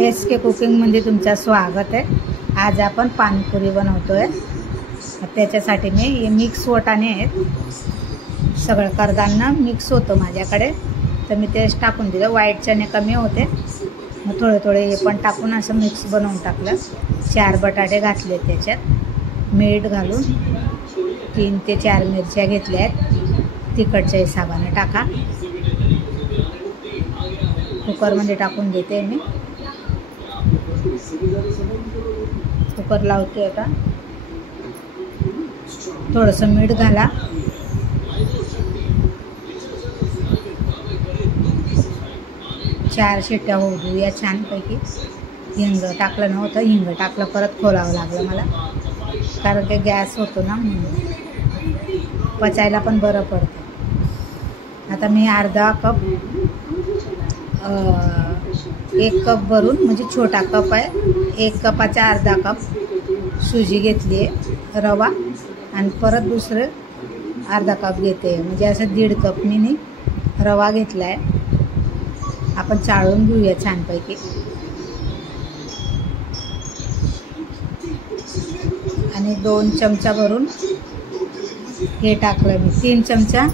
SK कुकिंगमध्ये तुमचं स्वागत आहे। आज आपण पाणीपुरी बनवतोय। त्याच्यासाठी मी मिक्स वाटाणे आहेत, सगळं कडधान्य मिक्स होतं माझ्याकडे, तर मी तेच टाकून दिलं। व्हाईट चणे कमी होते, मग थोडे थोडे हे पण टाकून असं मिक्स बनवून टाकलं। 4 बटाटे घातले, त्याच्यात मीठ घालून 3 ते 4 मिरच्या घेतल्या आहेत, तिखटच्या हिशोबाने टाका। कुकरमध्ये टाकून देते मी। कुकर लावते आता। थोडंसं मीठ घाला, चार शिट्ट्या होऊ देऊया छानपैकी। हिंग टाकलं नव्हतं, हिंग टाकलं, परत खोलावं लागलं मला, कारण ते गॅस होतो ना, पचायला पण बरं पडतं। आता मी अर्धा कप 1 कप भरून, म्हणजे छोटा कप आहे, 1 कपाचा अर्धा कप सुजी घेतली आहे, रवा, आणि परत दुसरं अर्धा कप घेते, म्हणजे असं 1.5 कप मी रवा घेतला आहे। आपण चाळून घेऊया छानपैकी। आणि 2 चमचा भरून हे टाकलं मी, 3 चमचा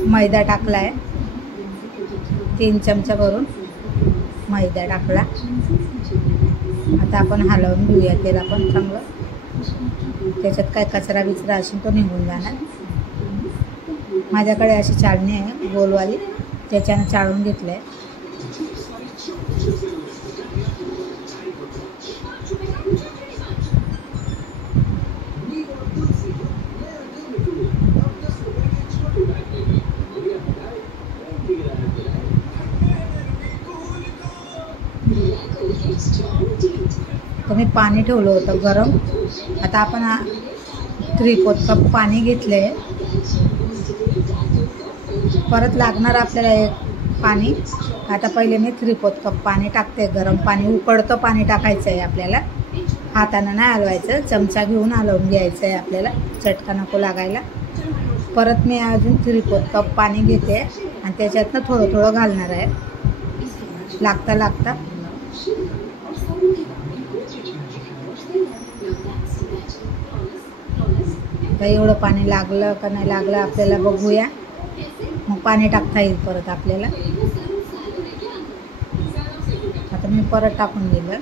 मैदा टाकला आहे, 3 चमचा भरून मैदा टाकला। आता आपण हलवून घेऊया त्याला पण चांगलं, त्याच्यात काय कचरा बिचरा असेल तो निघून जाणार। माझ्याकडे अशी चाळणी आहे गोलवाली, त्याच्यानं चाळून घेतलं आहे। मी पाणी ठेवलं होतं गरम। आता आपण 3/4 कप पाणी घेतले, परत लागणार आपल्याला एक पाणी। आता पहिले मी 3/4 कप पाणी टाकते, गरम पाणी, उकळतं पाणी टाकायचं आहे आपल्याला, हातानं नाही हलवायचं, चमचा घेऊन हलवून घ्यायचं आहे आपल्याला, चटका नको लागायला। परत मी अजून 3/4 कप पाणी घेते, आणि त्याच्यातनं थोडं थोडं घालणार आहे, लागता लागता। एवढं पाणी लागलं का नाही लागलं आपल्याला बघूया, मग पाणी टाकता येईल परत आपल्याला। आता मी परत टाकून दिलं,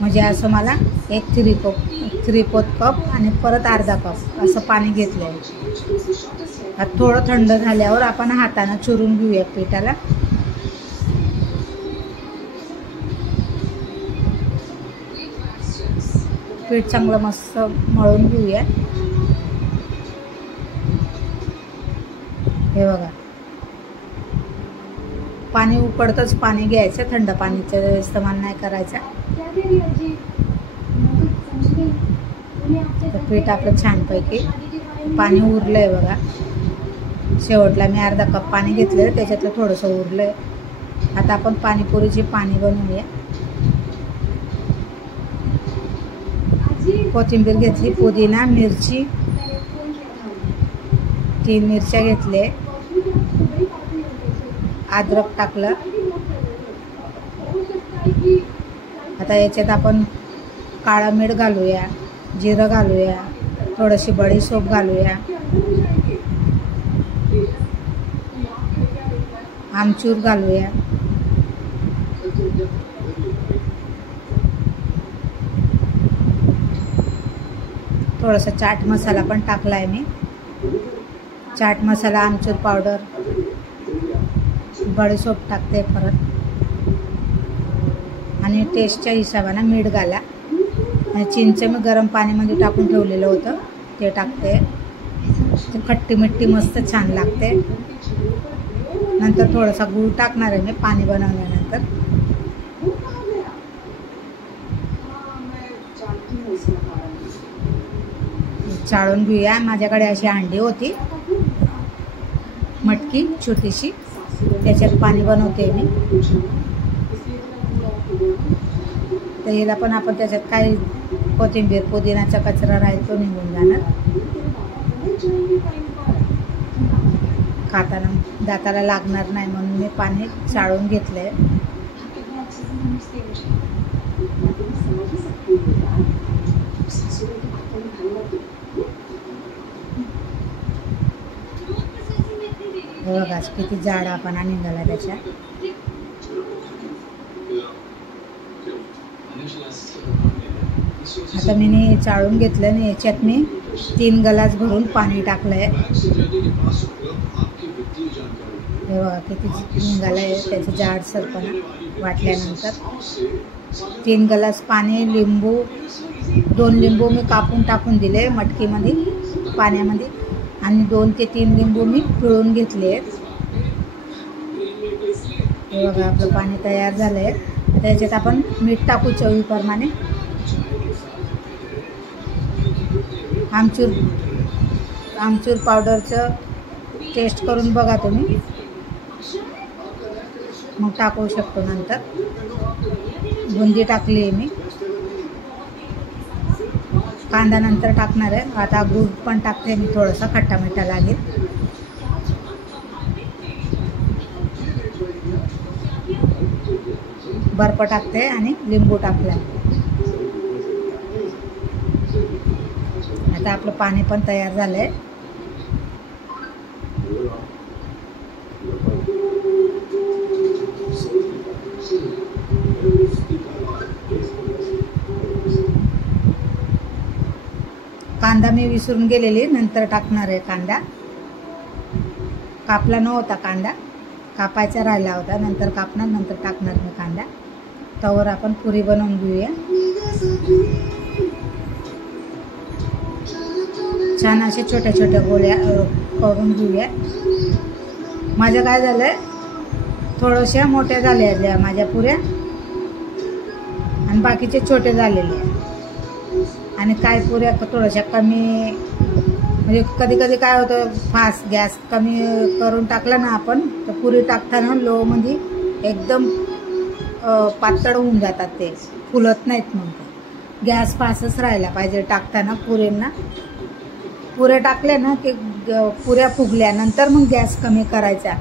म्हणजे असं मला एक 3/4 कप आणि परत अर्धा कप असं पाणी घेतलं आहे। आता थोडं थंड झाल्यावर आपण हाताने चुरून घेऊया पिठाला। पीठ चांगलं मस्त मळून घेऊया। हे बघा, पाणी उकडतच पाणी घ्यायचं, थंड पाणीचं इस्तेमाल नाही करायचा। पीठ आपलं छानपैकी पाणी उरलंय बघा। शेवटला मी अर्धा कप पाणी घेतलं, त्याच्यातलं थोडंसं उरलंय। आता आपण पाणीपुरीची पाणी बनवूया। कोथिंबीर घेतली, पुदिना, मिरची, 3 मिरच्या घेतले, अद्रक टाकलं। आता याच्यात आपण काळं मीठ घालूया, जिरं घालूया, थोडीशी बडीशेप घालूया, आमचूर घालूया, थोडासा चाट मसाला पण टाकला आहे मी, चाट मसाला, आमचूर पावडर, बडीशेप टाकते परत, आणि टेस्टच्या हिशोबाने मीठ घाला। आणि चिंच मी गरम पाणीमध्ये टाकून ठेवलेलं होतं, ते टाकते, ते खट्टी मिट्टी मस्त छान लागते। नंतर थोडासा गूळ टाकणार आहे मी पाणी बनवल्यानंतर। चाळून घेऊया। माझ्याकडे अशी हांडी होती मटकी छोटीशी, त्याच्यात पाणी बनवते मी। तर याला पण आपण त्याच्यात काय कोथिंबीर, पुदिनाचा कचरा राहील तो निघून जाणार। खाताना दाताला लागणार नाही म्हणून मी पाणी चाळून घेतलंय। हे बघा किती जाडापणा निघाला त्याच्या. आता मी चाळून घेतलं आणि याच्यात मी 3 ग्लास भरून पाणी टाकलंय. हे बघा किती निघालंय त्याचं जाडसरपणा वाटल्यानंतर. 3 ग्लास पाणी, लिंबू 2 लिंबू मी कापून टाकून दिले मटकीमध्ये पाण्यामध्ये, आणि 2 ते 3 लिंबू मी पिळून घेतले. हे बघा आपलं पाणी तयार झालंय. त्याच्यात आपण मीठ टाकू चवीप्रमाणे. आमचूर पावडरचं टेस्ट करून बघा तुम्ही, मग टाकू शकतो नंतर. बुंदी टाकली आहे मी. कांदा नंतर टाकणार आहे. आता गूळ पण टाकते मी, थोडासा खट्टा मिठा लागेल. बर्फ टाकते आणि लिंबू टाकला. आता आपलं पाणी पण तयार झालंय. कांदा मी विसरून गेलेली, नंतर टाकणार आहे कांदा. कापला नव्हता कांदा, कापायचा राहिला होता, नंतर कापणार, नंतर टाकणार मी कांदा. तवर आपण पुरी बनवून घेऊया. छान असे छोट्या छोट्या गोळ्या करून घेऊया. माझ्या काय झालंय, थोड्याशा मोठ्या झाल्या माझ्या पुऱ्या आणि बाकीचे छोटे झालेले, आणि काय पुऱ्या थोड्याशा कमी, म्हणजे कधी कधी काय होतं, फास्ट गॅस कमी करून टाकला ना आपण, तर पुरी टाकताना लोमध्ये एकदम पातळ होऊन जातात, ते फुलत नाहीत. मग गॅस फास्टच राहायला पाहिजे टाकताना पुऱ्यांना. पुऱ्या टाकल्या ना की पुऱ्या फुगल्यानंतर मग गॅस कमी करायचा.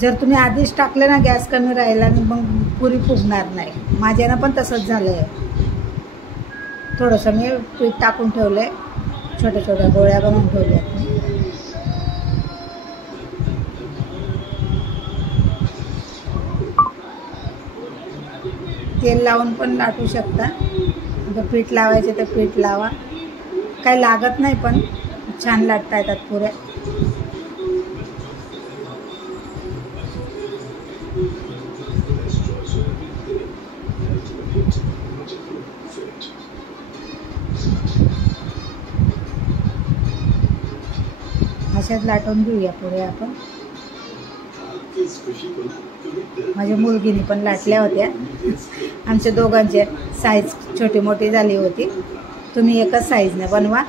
जर तुम्ही आधीच टाकले ना गॅस कमी राहिला, मग पुरी फुगणार नाही. माझ्यानं पण तसंच झालं आहे. थोडंसं मी पीठ टाकून ठेवलं आहे, छोट्या छोट्या गोळ्या बनवून ठेवल्या. तेल लावून पण लाटू शकता. जर पीठ लावायचे तर पीठ लावा, काही लागत नाही, पण छान लाटता येतात पुऱ्या. अशाच लाटून घेऊया पुऱ्या आपण. माझ्या मुलगीने पण लाटल्या होत्या. आमच्या दोघांची साईज छोटी मोठी झाली होती. तुम्ही एकच साईजने बनवा.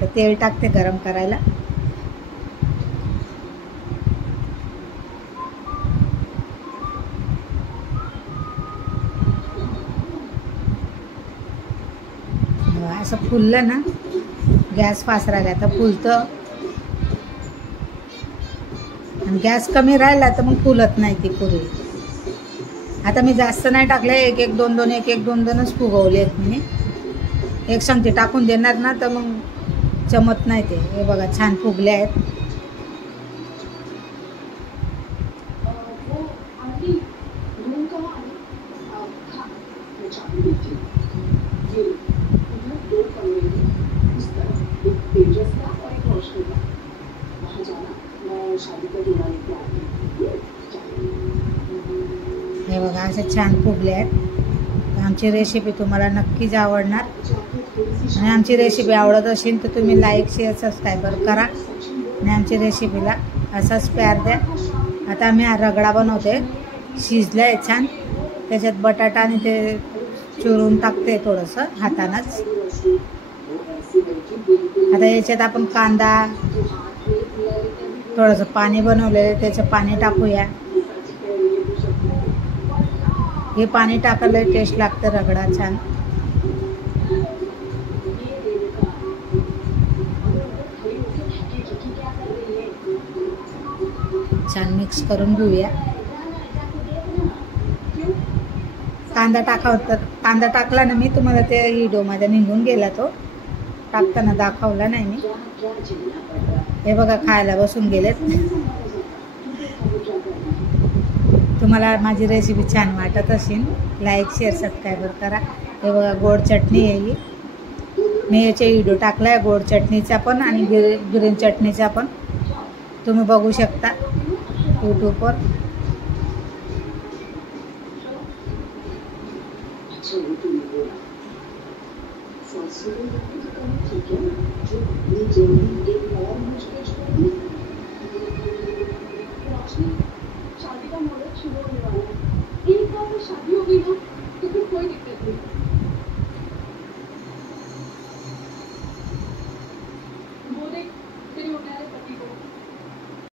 तर तेल टाकते गरम करायला. असं फुललं ना, गॅस फास्ट राहिला तर फुलतं, आणि गॅस कमी राहिला तर मग फुलत नाही ती पुरी. आता मी जास्त नाही टाकले, एक एक दोन दोनच फुगवलेत मी. एक संगती टाकून देणार ना तर मग जमत नाही ते. हे बघा छान फुगले आहेत. हे बघा असे छान फुगले आहेत. आमची रेसिपी तुम्हाला नक्कीच आवडणार, आणि आमची रेसिपी आवडत असेल तर तुम्ही लाईक, शेअर, सबस्क्राईबर करा, आणि आमची रेसिपीला असाच प्यार द्या. आता आम्ही हा रगडा बनवते. शिजला आहे छान. त्याच्यात बटाटा आणि ते चुरून टाकते थोडंसं हातानंच. आता याच्यात आपण कांदा, थोडंसं पाणी बनवलेलं त्याचं पाणी टाकूया. हे पाणी टाकायला टेस्ट लागतं रगडा छान. छान मिक्स करून घेऊया. कांदा टाका होता, कांदा टाकला ना मी, तुम्हाला ते व्हिडिओ माझा निघून गेला तो. टाकताना दाखवला नाही मी. हे बघा खायला बसून गेलेत. तुम्हाला माझी रेसिपी छान वाटत असेल लाईक शेअर सबस्क्राईब करा. हे बघा गोड चटणी आहे ही. मी याचे व्हिडिओ टाकलाय गोड चटणीचा पण आणि ग्रीन चटणीचा पण, तुम्ही बघू शकता यूट्यूबवर.